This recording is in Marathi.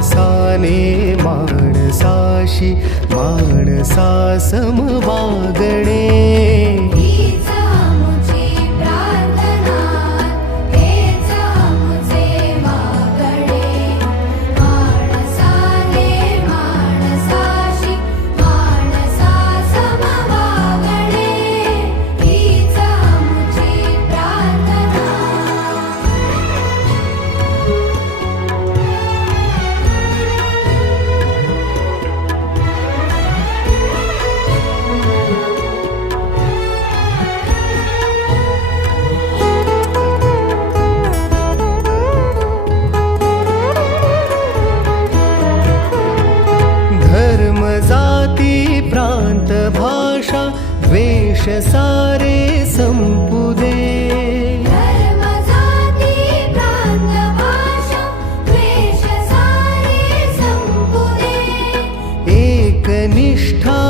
माणसाने माणसाशी माणसा सम वागणे. जाती प्रांत भाषा द्वेष सारे संपू दे. धर्म जाती प्रांत भाषा द्वेष सारे संपू दे. एकनिष्ठा